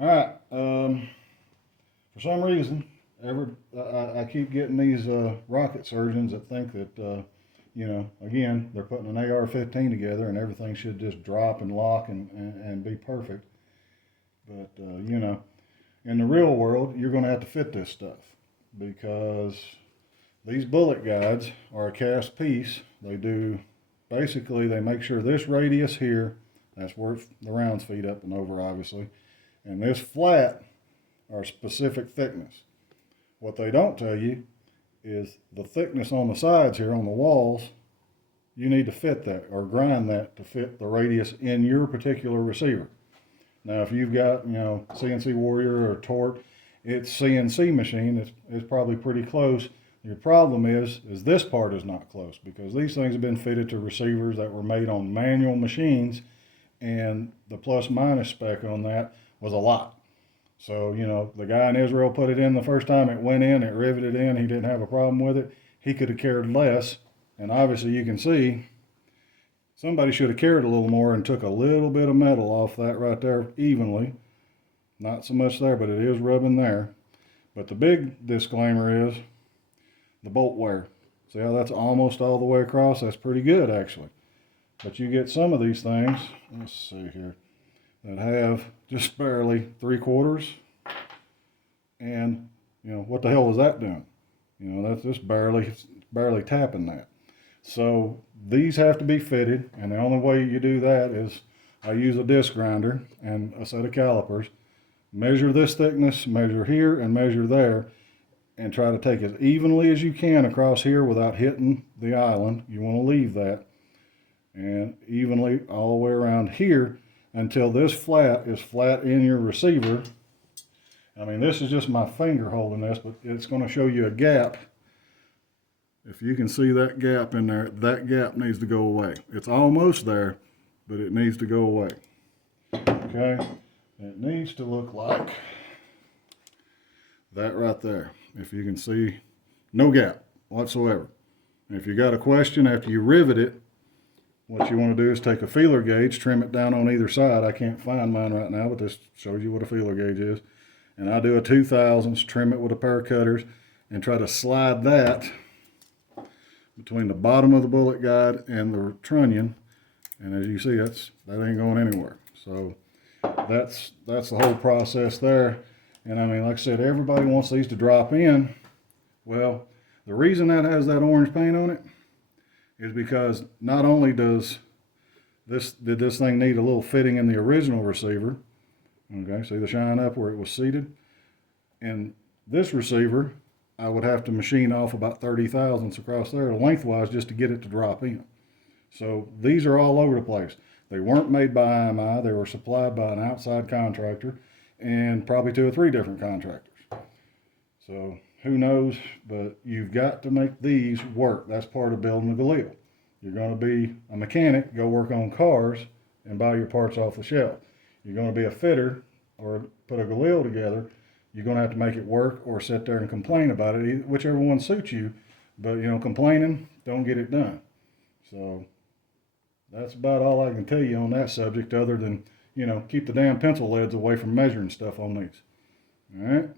All right. For some reason, I keep getting these rocket surgeons that think that again, they're putting an AR-15 together and everything should just drop and lock and be perfect. But in the real world, you're going to have to fit this stuff because these bullet guides are a cast piece. They make sure this radius here, that's where the rounds feed up and over, obviously, and this flat are specific thickness. What they don't tell you is the thickness on the sides here on the walls. You need to fit that or grind that to fit the radius in your particular receiver. Now, if you've got, CNC Warrior or Torque, it's CNC machine, it's probably pretty close. Your problem is this part is not close because these things have been fitted to receivers that were made on manual machines, and the plus minus spec on that was a lot. So, the guy in Israel put it in the first time it went in, it riveted in, he didn't have a problem with it. He could have cared less, and obviously you can see somebody should have cared a little more and took a little bit of metal off that right there evenly. Not so much there, but it is rubbing there. But the big disclaimer is the bolt wear. See how that's almost all the way across? That's pretty good, actually. But you get some of these things, let's see here, that have just barely 3/4. And, what the hell was that doing? That's just barely tapping that. So these have to be fitted, and the only way you do that is I use a disc grinder and a set of calipers. Measure this thickness, measure here, and measure there, and try to take as evenly as you can across here without hitting the island. You want to leave that, and evenly all the way around here until this flat is flat in your receiver. I mean, this is just my finger holding this, but it's going to show you a gap. If you can see that gap in there, that gap needs to go away. It's almost there, but it needs to go away. Okay? It needs to look like that right there. If you can see, no gap whatsoever. And if you got a question after you rivet it, what you want to do is take a feeler gauge, trim it down on either side. I can't find mine right now, but this shows you what a feeler gauge is. And I do a 2/1000, trim it with a pair of cutters, and try to slide that between the bottom of the bullet guide and the trunnion. And as you see, that ain't going anywhere. So that's the whole process there. And I mean, like I said, everybody wants these to drop in. Well, the reason that has that orange paint on it is because not only did this thing need a little fitting in the original receiver. Okay, see the shine up where it was seated? And this receiver, I would have to machine off about 30/1000 across there lengthwise just to get it to drop in. So these are all over the place. They weren't made by IMI. They were supplied by an outside contractor and probably 2 or 3 different contractors. So who knows, but you've got to make these work. That's part of building a Galil. You're going to be a mechanic, go work on cars and buy your parts off the shelf. You're going to be a fitter or put a Galil together. You're going to have to make it work or sit there and complain about it, whichever one suits you. But, complaining, don't get it done. So that's about all I can tell you on that subject other than, keep the damn pencil leads away from measuring stuff on these. All right.